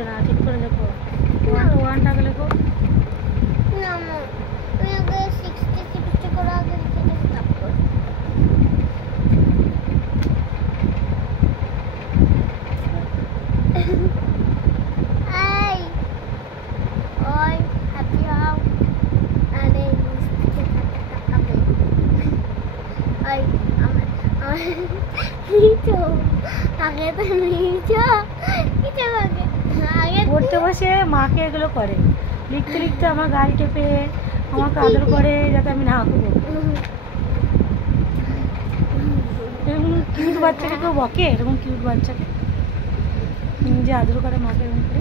হচ্ছে না, ঠিক করে লেখো। 1 to 1 টাকা লেখো। পড়তে বসে মাকে এগুলো করে, লিখতে লিখতে আমার গাড়ি টেপে আমাকে আদর করে যাতে আমি না করবো। এরকম কিউট বাচ্চাকে কেউ বকে? এরকম কিউট বাচ্চাকে নিজে আদর করে মাকে এরকম করে।